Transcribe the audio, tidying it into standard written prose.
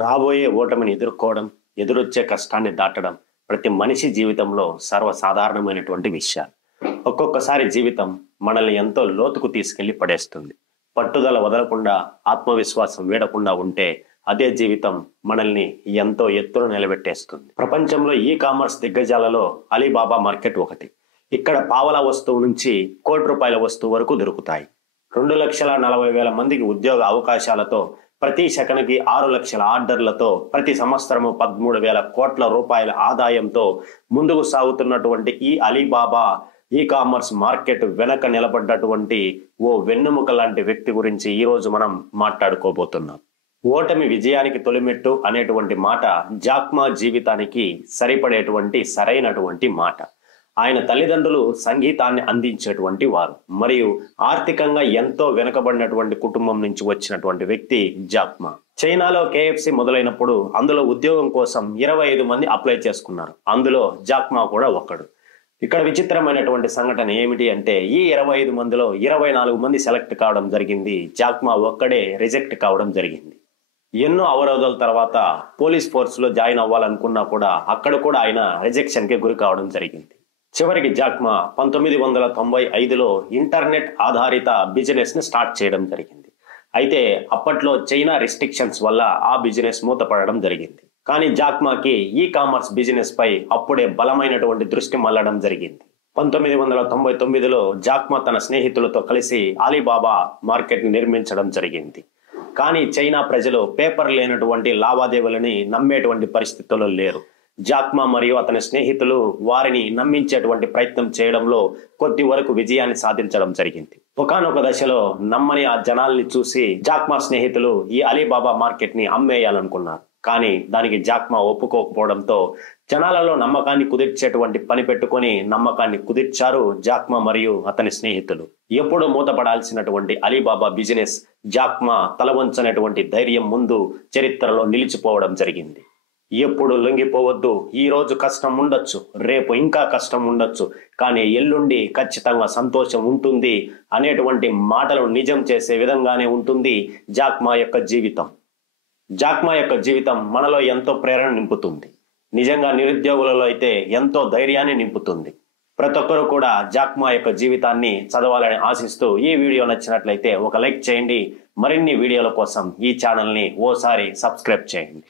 రాబోయే ఓటమిని ఎదుర్కోవడం, ఎదురొచ్చే కష్టాన్ని దాటడం ప్రతి మనిషి జీవితంలో సర్వసాధారణమైనటువంటి విషయాలు. ఒక్కొక్కసారి జీవితం మనల్ని ఎంతో లోతుకు తీసుకెళ్లి పడేస్తుంది. పట్టుదల వదలకుండా, ఆత్మవిశ్వాసం వీడకుండా ఉంటే అదే జీవితం మనల్ని ఎంతో ఎత్తున నిలబెట్టేస్తుంది. ప్రపంచంలో ఈ కామర్స్ దిగ్గజాలలో అలీబాబా మార్కెట్ ఒకటి. ఇక్కడ పావలా వస్తువు నుంచి కోటి రూపాయల వస్తువు వరకు దొరుకుతాయి. 2,40,000 మందికి ఉద్యోగ అవకాశాలతో, ప్రతి సెకనుకి 6 లక్షల ఆర్డర్లతో, ప్రతి సంవత్సరము 13,000 కోట్ల రూపాయల ఆదాయంతో ముందుకు సాగుతున్నటువంటి ఈ అలీబాబా ఈ కామర్స్ మార్కెట్ వెనక నిలబడ్డటువంటి ఓ వెన్నెముక లాంటి వ్యక్తి గురించి ఈ రోజు మనం మాట్లాడుకోబోతున్నాం. ఓటమి విజయానికి తొలిమెట్టు అనేటువంటి మాట జాక్ మా జీవితానికి సరిపడేటువంటి సరైనటువంటి మాట. ఆయన తల్లిదండ్రులు సంగీతాన్ని అందించేటువంటి వారు మరియు ఆర్థికంగా ఎంతో వెనుకబడినటువంటి కుటుంబం నుంచి వచ్చినటువంటి వ్యక్తి జాక్ మా. చైనాలో KFC మొదలైనప్పుడు అందులో ఉద్యోగం కోసం 25 మంది అప్లై చేసుకున్నారు. అందులో జాక్ మా కూడా ఒక్కడు. ఇక్కడ విచిత్రమైనటువంటి సంఘటన ఏమిటి అంటే ఈ 25 మందిలో 24 మంది సెలెక్ట్ కావడం జరిగింది. జాక్ మా ఒక్కడే రిజెక్ట్ కావడం జరిగింది. ఎన్నో అవరోధాల తర్వాత పోలీస్ ఫోర్స్ లో జాయిన్ అవ్వాలనుకున్నా కూడా అక్కడ కూడా ఆయన రిజెక్షన్ కి గురి కావడం జరిగింది. చివరికి జాక్ మా 1995లో ఇంటర్నెట్ ఆధారిత బిజినెస్ ని స్టార్ట్ చేయడం జరిగింది. అయితే అప్పట్లో చైనా రిస్ట్రిక్షన్స్ వల్ల ఆ బిజినెస్ మూతపడడం జరిగింది. కానీ జాక్ మాకి ఈ కామర్స్ బిజినెస్ పై అప్పుడే బలమైనటువంటి దృష్టి మళ్ళడం జరిగింది. 1999లో జాక్ మా తన స్నేహితులతో కలిసి అలీబాబా మార్కెట్ ని నిర్మించడం జరిగింది. కానీ చైనా ప్రజలు పేపర్ లేనటువంటి లావాదేవీలని నమ్మేటువంటి పరిస్థితుల్లో లేరు. జాక్ మా మరియు అతని స్నేహితులు వారిని నమ్మించేటువంటి ప్రయత్నం చేయడంలో కొద్ది వరకు విజయాన్ని సాధించడం జరిగింది. ఒకానొక దశలో నమ్మని ఆ జనాల్ని చూసి జాక్ మా స్నేహితులు ఈ అలీబాబా మార్కెట్ ని అమ్మేయాలనుకున్నారు. కానీ దానికి జాక్ మా ఒప్పుకోకపోవడంతో జనాలలో నమ్మకాన్ని కుదిర్చేటువంటి పని పెట్టుకొని నమ్మకాన్ని కుదిర్చారు జాక్ మా మరియు అతని స్నేహితులు. ఎప్పుడు మూతపడాల్సినటువంటి అలీబాబా బిజినెస్ జాక్ మా తలవంచనటువంటి ధైర్యం ముందు చరిత్రలో నిలిచిపోవడం జరిగింది. ఎప్పుడు లొంగిపోవద్దు. ఈ రోజు కష్టం ఉండొచ్చు, రేపు ఇంకా కష్టం ఉండొచ్చు, కానీ ఎల్లుండి ఖచ్చితంగా సంతోషం ఉంటుంది అనేటువంటి మాటలను నిజం చేసే విధంగానే ఉంటుంది జాక్ మా యొక్క జీవితం. జాక్ మా యొక్క జీవితం మనలో ఎంతో ప్రేరణ నింపుతుంది. నిజంగా నిరుద్యోగులలో అయితే ఎంతో ధైర్యాన్ని నింపుతుంది. ప్రతి ఒక్కరూ కూడా జాక్ మా యొక్క జీవితాన్ని చదవాలని ఆశిస్తూ ఈ వీడియో నచ్చినట్లయితే ఒక లైక్ చేయండి. మరిన్ని వీడియోల కోసం ఈ ఛానల్ని ఓసారి సబ్స్క్రైబ్ చేయండి.